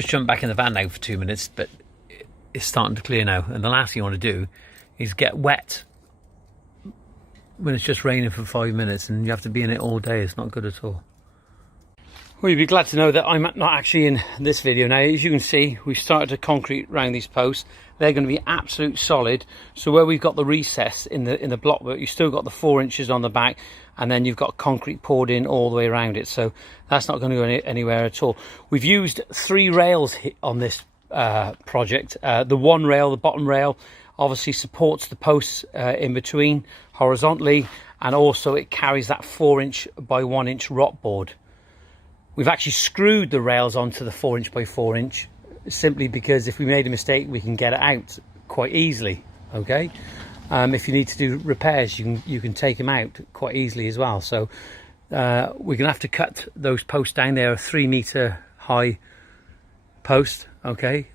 just jumped back in the van now for 2 minutes, but it's starting to clear now. And the last thing you want to do is get wet when it's just raining for 5 minutes and you have to be in it all day. It's not good at all. Well, you'd be glad to know that I'm not actually in this video now. As you can see, we've started to concrete around these posts. They're going to be absolute solid. So where we've got the recess in the blockwork, you've still got the 4 inches on the back, and then you've got concrete poured in all the way around it. So that's not going to go anywhere at all. We've used 3 rails on this project. The one rail, the bottom rail, obviously supports the posts in between horizontally, and also it carries that 4 inch by 1 inch rot board. We've actually screwed the rails onto the 4 inch by 4 inch simply because if we made a mistake, we can get it out quite easily. Okay, if you need to do repairs, you can take them out quite easily as well. So we're gonna have to cut those posts down. They're a 3 meter high post. Okay,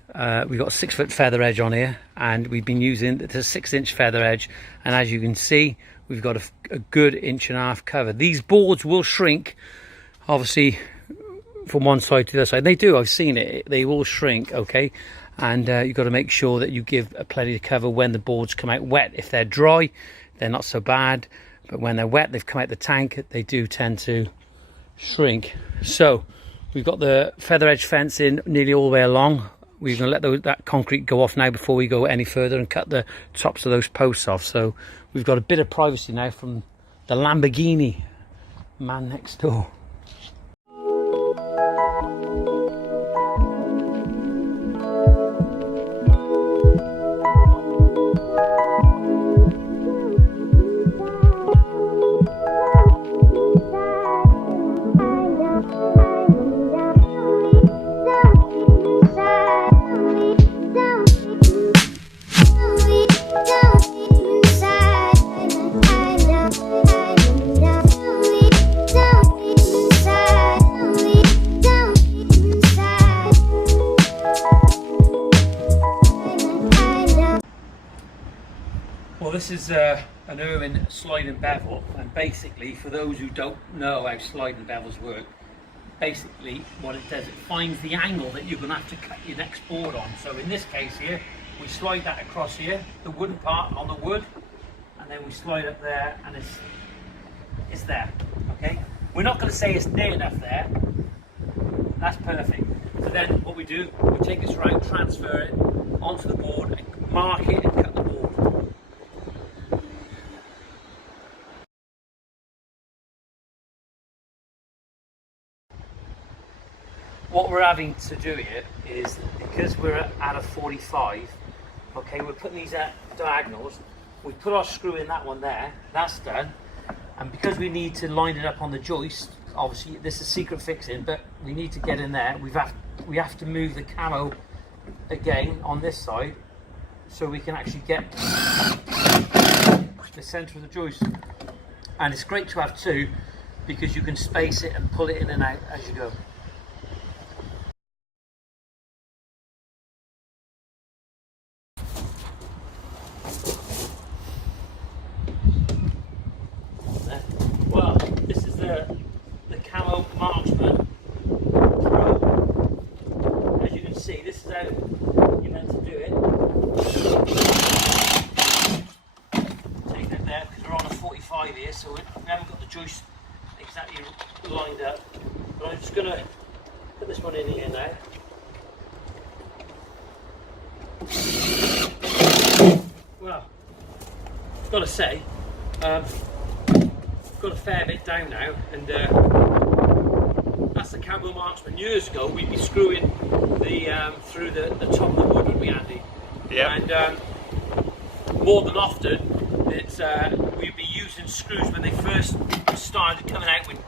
we've got a 6 foot feather edge on here, and we've been using the 6 inch feather edge, and as you can see, we've got a good 1.5 inch cover. These boards will shrink, obviously, from one side to the other side. They do, I've seen it, they will shrink. Okay, and you've got to make sure that you give a plenty of cover when the boards come out wet. If they're dry, they're not so bad, but when they're wet, they've come out the tank, they do tend to shrink. So we've got the feather edge fence in nearly all the way along. We're going to let that concrete go off now before we go any further and cut the tops of those posts off. So we've got a bit of privacy now from the Lamborghini man next door. Well, this is an Irwin slide and bevel, and basically, for those who don't know how slide and bevels work, basically what it does, it finds the angle that you're going to have to cut your next board on. So in this case here, we slide that across here, the wooden part on the wood, and then we slide up there, and it's there. Okay, we're not going to say it's near enough there. That's perfect. So then what we do, we take this round, transfer it onto the board, and mark it and cut the board. What we're having to do here is, because we're at a 45, okay, we're putting these at diagonals. We put our screw in that one there, that's done. And because we need to line it up on the joist, obviously this is secret fixing, but we need to get in there. We have to move the camo again on this side so we can actually get the center of the joist. And it's great to have two, because you can space it and pull it in and out as you go. Well, this is the Camo Marksman Pro. As you can see, this is how you're meant to do it. Take that there, because we're on a 45 here, so we haven't got the joist exactly lined up. But I'm just going to put this one in here now. Well, I've got to say, got a fair bit down now, and that's the Camo Marksman. Years ago, we'd be screwing the through the top of the wood, wouldn't we, Andy? Yeah. And more than often, it's we'd be using screws when they first started coming out with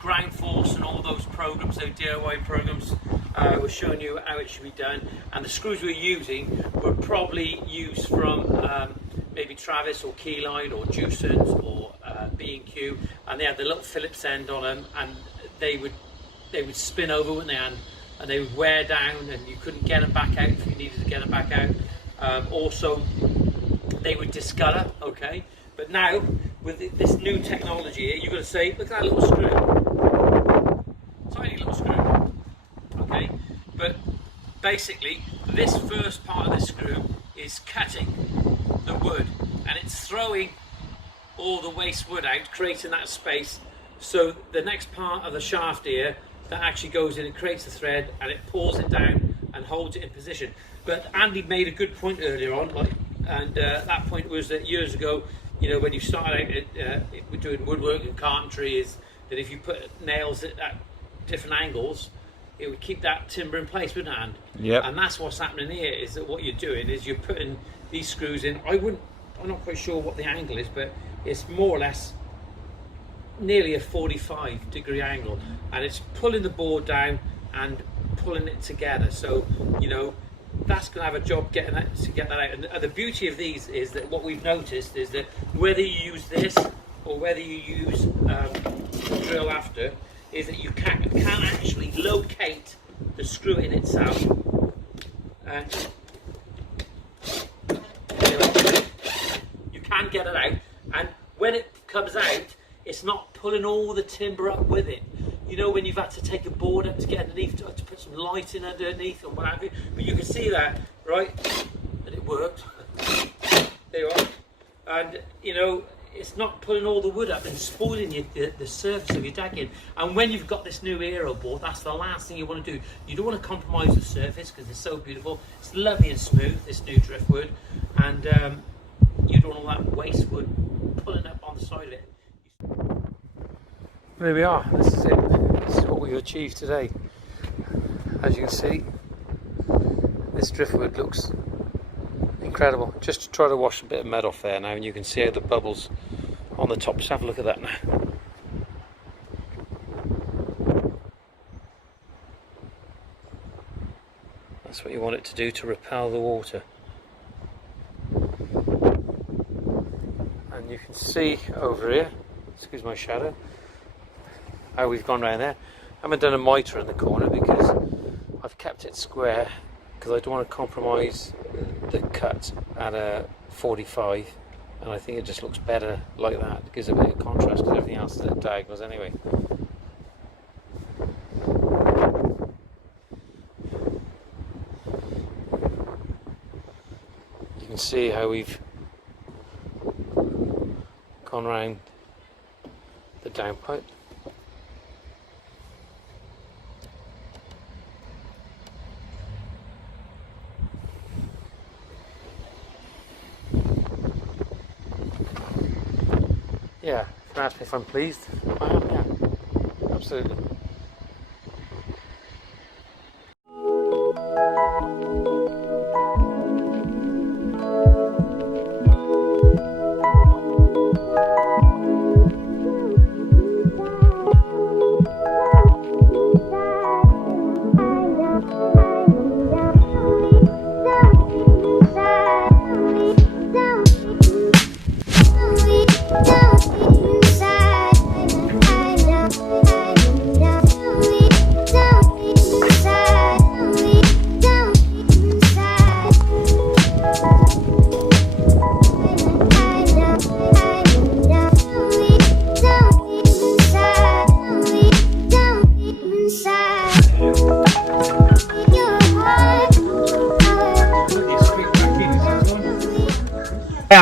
Ground Force and all those programs, those DIY programs. Were showing you how it should be done, and the screws we're using were probably used from maybe Travis or Keyline or Juicens or B&Q, and they had the little Phillips end on them, and they would spin over, wouldn't they, and they would wear down, and you couldn't get them back out if you needed to get them back out. Also, they would discolour. Okay, but now with this new technology here, you've got to say, look at that little screw, tiny little screw. Okay, but basically this first part of the screw is cutting the wood and it's throwing all the waste wood out, creating that space. So the next part of the shaft here that actually goes in and creates the thread, and it pulls it down and holds it in position. But Andy made a good point earlier on, that point was that years ago, you know, when you started out doing woodwork and carpentry, is that if you put nails at different angles, it would keep that timber in place, wouldn't it, Andy? Yep. And that's what's happening here, is that what you're doing is you're putting these screws in. I'm not quite sure what the angle is, but it's more or less nearly a 45-degree angle, and it's pulling the board down and pulling it together. So, you know, that's going to have a job getting that, to get that out. And the beauty of these is that what we've noticed is that whether you use this or whether you use the drill after, is that you can actually locate the screw in itself, and you can get it out. And when it comes out, it's not pulling all the timber up with it. You know, when you've had to take a board up to get underneath, to put some lighting underneath or what have you. But you can see that, right? And it worked. There you are. And, you know, it's not pulling all the wood up and spoiling the surface of your decking. And when you've got this new aero board, that's the last thing you want to do. You don't want to compromise the surface because it's so beautiful. It's lovely and smooth, this new driftwood. And you don't want all that waste wood pulling up on the side of it. There we are, this is it. This is what we've achieved today. As you can see, this driftwood looks incredible. Just try to wash a bit of mud off there now, and you can see how the bubbles on the top. Just have a look at that now. That's what you want it to do, to repel the water. And you can see over here, excuse my shadow, how we've gone around there. I haven't done a mitre in the corner because I've kept it square, because I don't want to compromise the cut at a 45, and I think it just looks better like that. It gives a bit of contrast because everything else is at diagonals anyway. You can see how we've gone around the downpipe. Yeah, if you ask me if I'm pleased, I am, yeah, absolutely.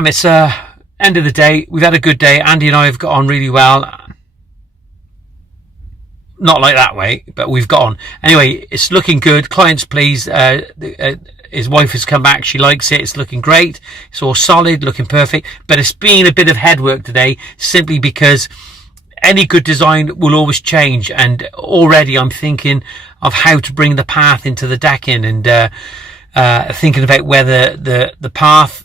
It's end of the day. We've had a good day. Andy and I have got on really well. Not like that way, but we've got on. Anyway, it's looking good. Client's pleased. His wife has come back. She likes it. It's looking great. It's all solid, looking perfect. But it's been a bit of head work today, simply because any good design will always change. And already I'm thinking of how to bring the path into the decking, and thinking about whether the path,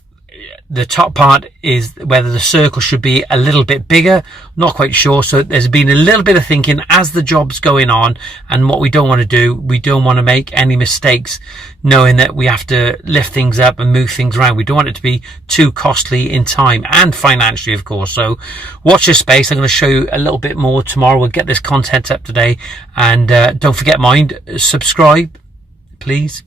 the top part, is whether the circle should be a little bit bigger. Not quite sure. So there's been a little bit of thinking as the job's going on, and what we don't want to do, we don't want to make any mistakes knowing that we have to lift things up and move things around. We don't want it to be too costly in time and financially, of course. So watch this space. I'm going to show you a little bit more tomorrow. We'll get this content up today, and don't forget, subscribe, please.